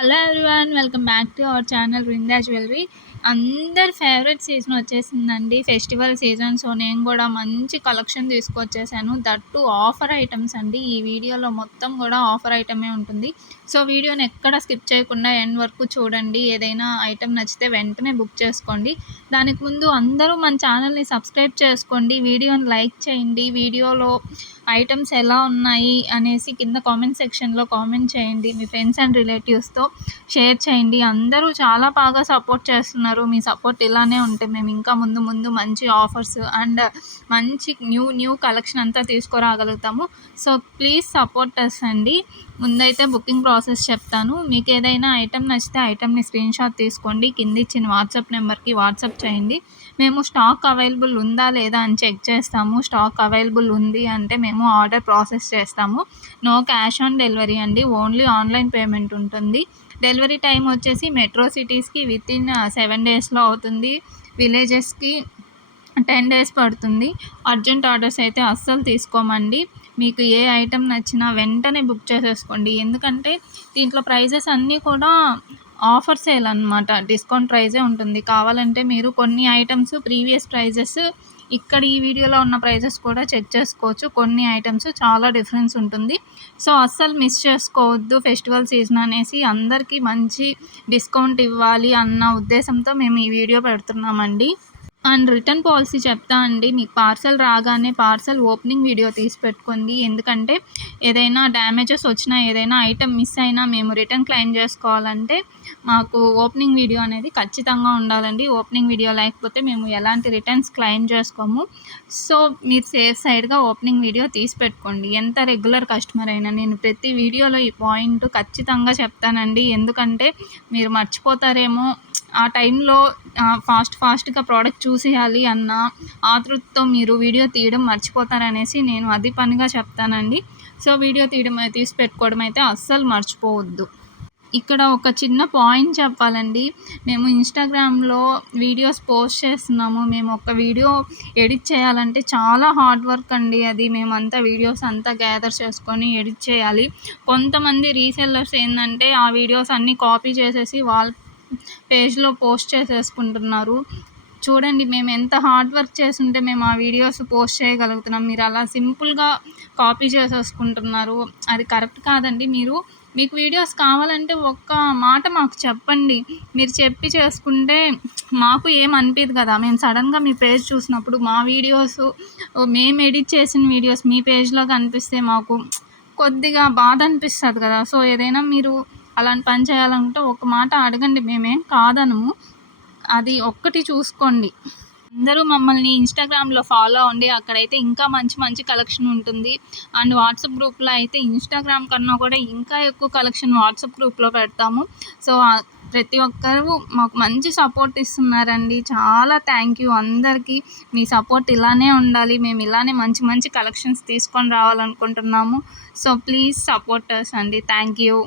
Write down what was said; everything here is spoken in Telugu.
Hello everyone, welcome back to our channel Vrinda jewellery. అందరి ఫేవరెట్ సీజన్ వచ్చేసిందండి, ఫెస్టివల్ సీజన్. సో నేను కూడా మంచి కలెక్షన్ తీసుకొచ్చేసాను, దట్టు ఆఫర్ ఐటమ్స్ అండి. ఈ వీడియోలో మొత్తం కూడా ఆఫర్ ఐటమే ఉంటుంది. సో వీడియోని ఎక్కడ స్కిప్ చేయకుండా ఎండ్ వరకు చూడండి. ఏదైనా ఐటమ్ నచ్చితే వెంటనే బుక్ చేసుకోండి. దానికి ముందు అందరూ మన ఛానల్ని సబ్స్క్రైబ్ చేసుకోండి, వీడియోని లైక్ చేయండి. వీడియోలో ఐటమ్స్ ఎలా ఉన్నాయి అనేసి కింద కామెంట్ సెక్షన్లో కామెంట్ చేయండి. మీ ఫ్రెండ్స్ అండ్ రిలేటివ్స్తో షేర్ చేయండి. అందరూ చాలా బాగా సపోర్ట్ చేస్తున్నారు. మీ సపోర్ట్ ఇలానే ఉంటే మేము ఇంకా ముందు ముందు మంచి ఆఫర్స్ అండ్ మంచి న్యూ కలెక్షన్ అంతా తీసుకురాగలుగుతాము. సో ప్లీజ్ సపోర్ట్ అస్ అండి. ముందైతే బుకింగ్ ప్రాసెస్ చెప్తాను. మీకు ఏదైనా ఐటమ్ నచ్చితే ఐటమ్ని స్క్రీన్ షాట్ తీసుకోండి, కింద ఇచ్చిన వాట్సాప్ నెంబర్కి వాట్సాప్ చేయండి. మేము స్టాక్ అవైలబుల్ ఉందా లేదా అని చెక్ చేస్తాము. స్టాక్ అవైలబుల్ ఉంది అంటే మేము ఆర్డర్ ప్రాసెస్ చేస్తాము. నో క్యాష్ ఆన్ డెలివరీ అండి, ఓన్లీ ఆన్లైన్ పేమెంట్ ఉంటుంది. డెలివరీ టైం వచ్చేసి మెట్రో సిటీస్కి వితిన్ 7 డేస్లో అవుతుంది, విలేజెస్కి 10 డేస్ పడుతుంది. అర్జెంట్ ఆర్డర్స్ అయితే అస్సలు తీసుకోమండి. మీకు ఏ ఐటెం నచ్చినా వెంటనే బుక్ చేసేసుకోండి. ఎందుకంటే దీంట్లో ప్రైజెస్ అన్నీ కూడా ఆఫర్ సేల్ అనమాట, డిస్కౌంట్ ప్రైజే ఉంటుంది. కావాలంటే మీరు కొన్ని ఐటమ్స్ ప్రీవియస్ ప్రైజెస్ ఇక్కడ ఈ వీడియోలో ఉన్న ప్రైజెస్ కూడా చెక్ చేసుకోవచ్చు. కొన్ని ఐటమ్స్ చాలా డిఫరెన్స్ ఉంటుంది. సో అస్సలు మిస్ చేసుకోవద్దు. ఫెస్టివల్ సీజన్ అనేసి అందరికీ మంచి డిస్కౌంట్ ఇవ్వాలి అన్న ఉద్దేశంతో మేము ఈ వీడియో పెడుతున్నామండి. అండ్ రిటర్న్ పాలసీ చెప్తా అండి. మీకు పార్సల్ రాగానే పార్సల్ ఓపెనింగ్ వీడియో తీసి పెట్టుకోండి. ఎందుకంటే ఏదైనా డ్యామేజెస్ వచ్చినా, ఏదైనా ఐటెం మిస్ అయినా మేము రిటర్న్ క్లెయిమ్ చేసుకోవాలంటే మాకు ఓపెనింగ్ వీడియో అనేది ఖచ్చితంగా ఉండాలండి. ఓపెనింగ్ వీడియో లేకపోతే మేము ఎలాంటి రిటర్న్స్ క్లెయిమ్ చేసుకోము. సో మీరు సేఫ్ సైడ్గా ఓపెనింగ్ వీడియో తీసి పెట్టుకోండి. ఎంత రెగ్యులర్ కస్టమర్ అయినా నేను ప్రతి వీడియోలో ఈ పాయింట్ ఖచ్చితంగా చెప్తానండి. ఎందుకంటే మీరు మర్చిపోతారేమో, ఆ టైంలో ఫాస్ట్గా ప్రోడక్ట్ చూసేయాలి అన్న ఆతృతతో మీరు వీడియో తీయడం మర్చిపోతారనేసి నేను అది పనిగా చెప్తానండి. సో వీడియో తీసి పెట్టుకోవడం అయితే అస్సలు మర్చిపోవద్దు. ఇక్కడ ఒక చిన్న పాయింట్ చెప్పాలండి. మేము ఇన్స్టాగ్రామ్లో వీడియోస్ పోస్ట్ చేస్తున్నాము. మేము ఒక వీడియో ఎడిట్ చేయాలంటే చాలా హార్డ్ వర్క్ అండి. అది మేమంతా వీడియోస్ అంతా గ్యాదర్ చేసుకొని ఎడిట్ చేయాలి. కొంతమంది రీసెల్లర్స్ ఏంటంటే ఆ వీడియోస్ అన్నీ కాపీ చేసేసి వాళ్ళ పేజ్లో పోస్ట్ చేసేసుకుంటున్నారు. చూడండి, మేము ఎంత హార్డ్ వర్క్ చేస్తుంటే మేము ఆ వీడియోస్ పోస్ట్ చేయగలుగుతున్నాం. మీరు అలా సింపుల్గా కాపీ చేసేసుకుంటున్నారు. అది కరెక్ట్ కాదండి. మీకు వీడియోస్ కావాలంటే ఒక్క మాట మాకు చెప్పండి. మీరు చెప్పి చేసుకుంటే మాకు ఏం అనిపించదు కదా. మేము సడన్గా మీ పేజ్ చూసినప్పుడు మా వీడియోస్, మేము ఎడిట్ చేసిన వీడియోస్ మీ పేజ్లో కనిపిస్తే మాకు కొద్దిగా బాధ అనిపిస్తుంది కదా. సో ఏదైనా మీరు అలాంటి పని చేయాలంటే ఒక మాట అడగండి, మేమేం కాదనము. అది ఒక్కటి చూసుకోండి. అందరూ మమ్మల్ని ఇన్స్టాగ్రామ్లో ఫాలో అవ్వండి. అక్కడైతే ఇంకా మంచి కలెక్షన్ ఉంటుంది. అండ్ వాట్సాప్ గ్రూప్లో అయితే ఇన్స్టాగ్రామ్ కన్నా కూడా ఇంకా ఎక్కువ కలెక్షన్ వాట్సాప్ గ్రూప్లో పెడతాము. సో ప్రతి ఒక్కరూ మాకు మంచి సపోర్ట్ ఇస్తున్నారండి. చాలా థ్యాంక్ యూ అందరికీ. మీ సపోర్ట్ ఇలానే ఉండాలి. మేము ఇలానే మంచి కలెక్షన్స్ తీసుకొని రావాలనుకుంటున్నాము. సో ప్లీజ్ సపోర్ట్ అస్ అండి. Thank you.